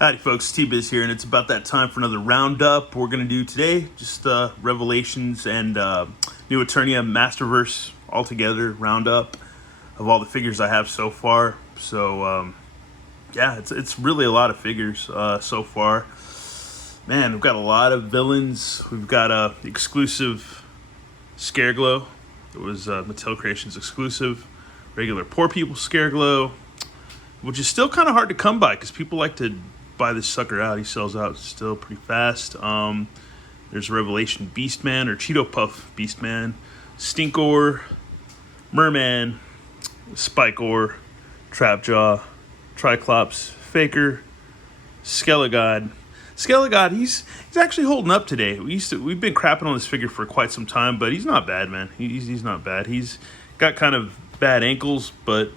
Howdy folks, T-Biz here, and it's about that time for another roundup. We're going to do today just Revelations and New Eternia Masterverse all together roundup of all the figures I have so far. So yeah, it's really a lot of figures so far. Man, we've got a lot of villains. We've got a exclusive Scareglow. It was Mattel Creations exclusive. Regular Poor People Scareglow, which is still kind of hard to come by because people like to buy this sucker out. He sells out still pretty fast. There's Revelation Beastman or Cheeto Puff Beastman, Stinkor, Merman, Spikor, Trapjaw, Triclops, Faker, Skelegod. Skelegod, he's actually holding up today. We've been crapping on this figure for quite some time, but he's not bad, man. He's not bad. He's got kind of bad ankles, but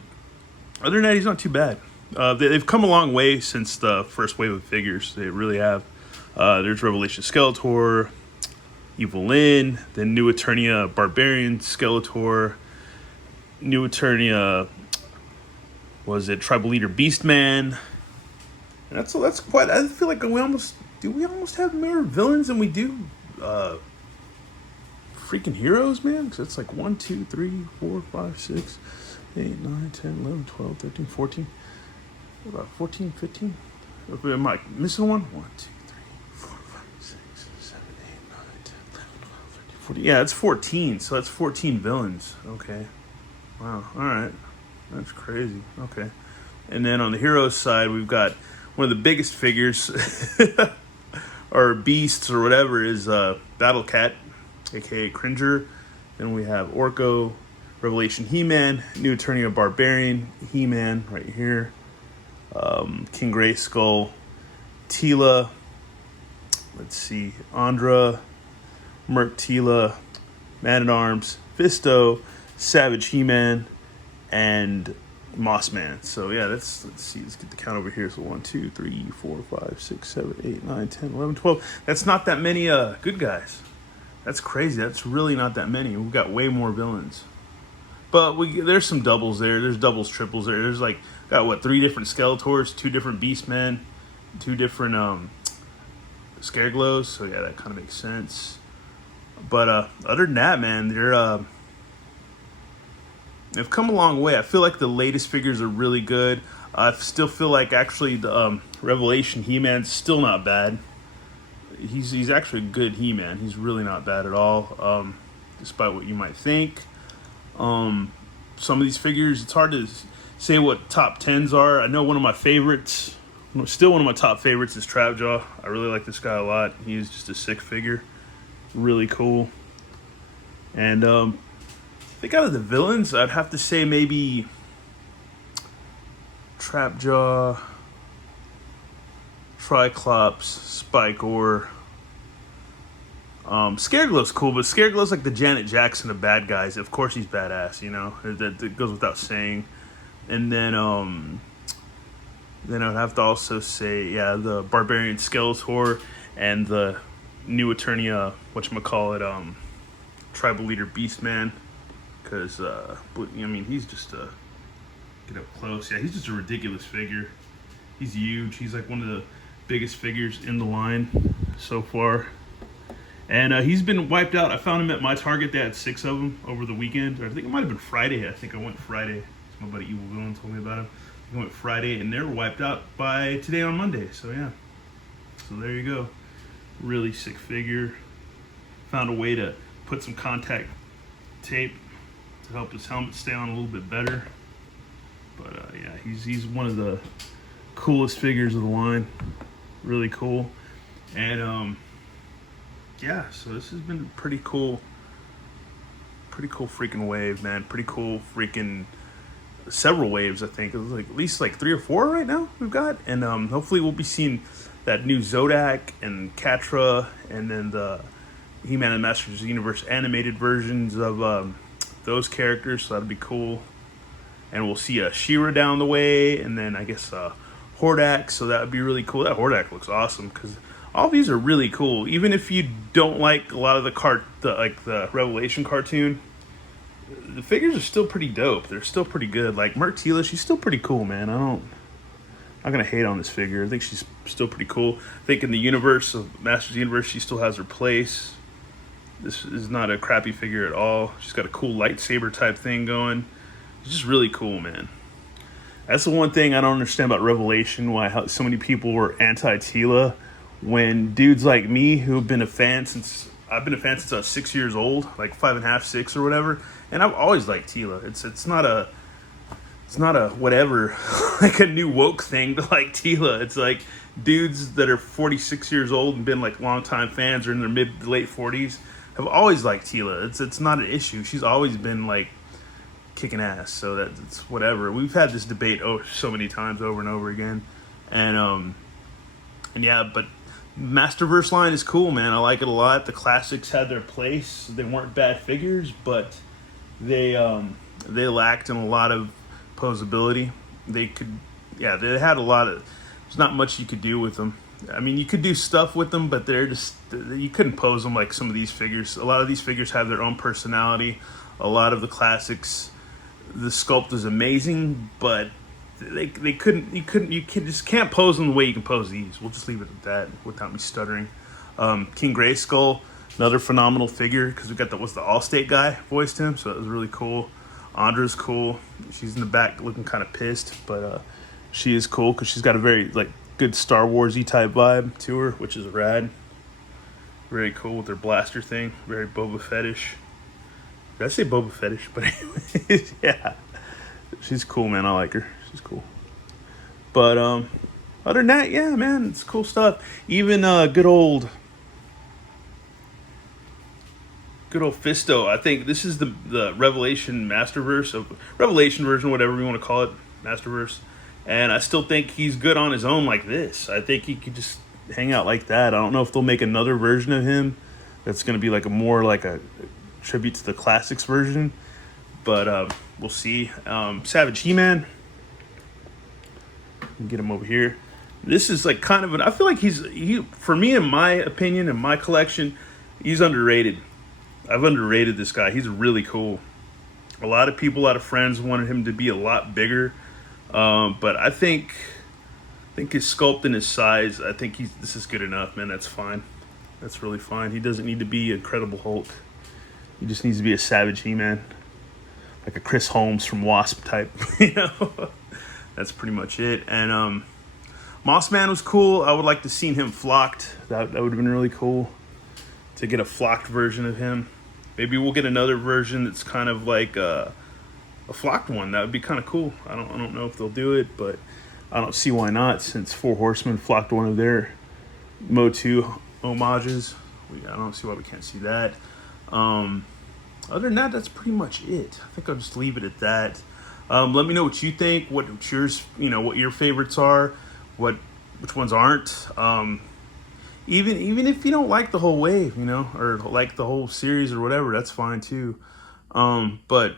other than that, he's not too bad. They've come a long way since the first wave of figures. They really have. There's Revelation Skeletor, Evil Lyn, then New Eternia Barbarian Skeletor, New Eternia, was it Tribal Leader Beastman? And that's quite. I feel like we almost have more villains than we do freaking heroes, man. Because it's like 1, 2, 3, 4, 5, 6, 8, 9, 10, 11, 12, 13, 14. What about 14, 15? Am I missing one? 1, 2, 3, 4, 5, 6, 7, 8, 9, 10, 11, 12, 13, 14. Yeah, it's 14. So that's 14 villains. Okay. Wow. All right. That's crazy. Okay. And then on the heroes side, we've got one of the biggest figures, or beasts, or whatever, is Battle Cat, aka Cringer. Then we have Orko, Revelation He-Man, New Eternia Barbarian, He-Man right here. King Grayskull, Teela, let's see, Andra, Merc Teela, Man-at-Arms, Fisto, Savage He-Man, and Mossman. So yeah, let's see, let's get the count over here. So 1, 2, 3, 4, 5, 6, 7, 8, 9, 10, 11, 12. That's not that many good guys. That's crazy. That's really not that many. We've got way more villains. But there's some doubles there. There's doubles, triples there. There's like, got 3 different Skeletors, 2 different Beastmen, 2 different Scareglows. So yeah, that kind of makes sense. But other than that, man, they've come a long way. I feel like the latest figures are really good. I still feel like actually the Revelation He-Man's still not bad. He's actually a good He-Man. He's really not bad at all, despite what you might think. Some of these figures, it's hard to say what top 10s are. I know one of my favorites, still one of my top favorites, is Trapjaw. I really like this guy a lot. He's just a sick figure. Really cool. And I think out of the villains, I'd have to say maybe Trapjaw, Triclops, Spikor. Scareglow's cool, but Scareglow's like the Janet Jackson of bad guys. Of course he's badass, you know. That goes without saying. And then I'd have to also say, yeah, the Barbarian Skeletor and the New Eternia, whatchamacallit, Tribal Leader Beastman. Because, I mean, he's just get up close. Yeah, he's just a ridiculous figure. He's huge. He's like one of the biggest figures in the line so far. And he's been wiped out. I found him at my Target. They had 6 of them over the weekend. Or I think it might have been Friday. I think I went Friday. My buddy Evil Villain told me about him. I went Friday, and they were wiped out by today on Monday. So yeah. So there you go. Really sick figure. Found a way to put some contact tape to help his helmet stay on a little bit better. But yeah, he's one of the coolest figures of the line. Really cool. And yeah, so this has been a pretty cool freaking wave, man. Pretty cool freaking several waves, I think. It was like at least like 3 or 4 right now we've got. And hopefully we'll be seeing that new Zodak and Catra, and then the He-Man and Masters of the Universe animated versions of those characters. So that'd be cool. And we'll see a She-Ra down the way, and then I guess Hordak. So that would be really cool. That Hordak looks awesome because all these are really cool. Even if you don't like a lot of the Revelation cartoon, the figures are still pretty dope. They're still pretty good. Like Merc Teela, she's still pretty cool, man. I'm gonna hate on this figure. I think she's still pretty cool. I think in the universe of Masters Universe, she still has her place. This is not a crappy figure at all. She's got a cool lightsaber type thing going. It's just really cool, man. That's the one thing I don't understand about Revelation, why so many people were anti-Tila, when dudes like me who have been a fan since I was 6 years old, like 5.5, 6 or whatever, and I've always liked Tila. It's not a whatever like a new woke thing to like Tila. It's like dudes that are 46 years old and been like longtime fans or in their mid to late 40s have always liked Tila. It's not an issue. She's always been like kicking ass, so that's whatever. We've had this debate so many times over and over again, and yeah, but Masterverse line is cool, man. I like it a lot. The classics had their place. They weren't bad figures, but they lacked in a lot of posability. They had a lot of. There's not much you could do with them. I mean, you could do stuff with them, but you couldn't pose them like some of these figures. A lot of these figures have their own personality. A lot of the classics, the sculpt is amazing, but you just can't pose them the way you can pose these. We'll just leave it at that without me stuttering. King Grayskull, another phenomenal figure, because we got the Allstate guy voiced him, so that was really cool. Andra's cool. She's in the back looking kind of pissed, but she is cool because she's got a very like good Star Wars-y type vibe to her, which is rad. Very cool with her blaster thing. Very Boba Fettish. Did I say Boba Fettish? But anyways, yeah. She's cool, man. I like her. She's cool. But other than that, yeah, man, it's cool stuff. Even good old Fisto. I think this is the Revelation Masterverse of Revelation version, whatever you want to call it, Masterverse. And I still think he's good on his own like this. I think he could just hang out like that. I don't know if they'll make another version of him that's going to be like a tribute to the classics version, but we'll see. Savage He-Man, get him over here. This is like kind of I feel like for me, in my opinion, in my collection, he's underrated. I've underrated this guy. He's really cool. A lot of friends wanted him to be a lot bigger, but I think his sculpt and his size, I think this is good enough, man. That's fine. That's really fine. He doesn't need to be Incredible Hulk. He just needs to be a Savage He-Man, like a Chris Holmes from Wasp type, you know. That's pretty much it. And Moss Man was cool. I would like to seen him flocked. That would have been really cool to get a flocked version of him. Maybe we'll get another version that's kind of like a flocked one. That would be kind of cool. I don't know if they'll do it, but I don't see why not, since Four Horsemen flocked one of their Motu homages. I don't see why we can't see that. Other than that, that's pretty much it. I think I'll just leave it at that. Let me know what you think, what your favorites are, which ones aren't. Even if you don't like the whole wave, or like the whole series or whatever, that's fine too. But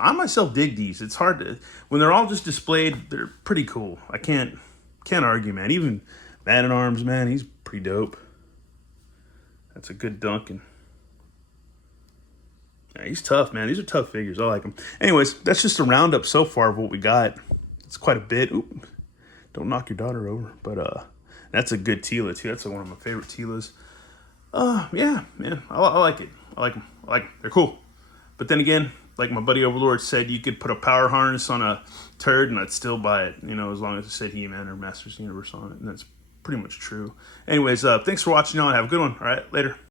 I myself dig these. It's hard to, when they're all just displayed, they're pretty cool. I can't argue, man. Even Man at Arms, man, he's pretty dope. That's a good Duncan. Yeah, he's tough, man. These are tough figures. I like them. Anyways, that's just a roundup so far of what we got. It's quite a bit. Oop, don't knock your daughter over. But that's a good Tila too. That's one of my favorite Tilas. Yeah, man. I like it. I like them. They're cool. But then again, like my buddy Overlord said, you could put a power harness on a turd and I'd still buy it, as long as it said He-Man or Masters Universe on it. And that's pretty much true. Anyways, thanks for watching, y'all. Have a good one. All right, later.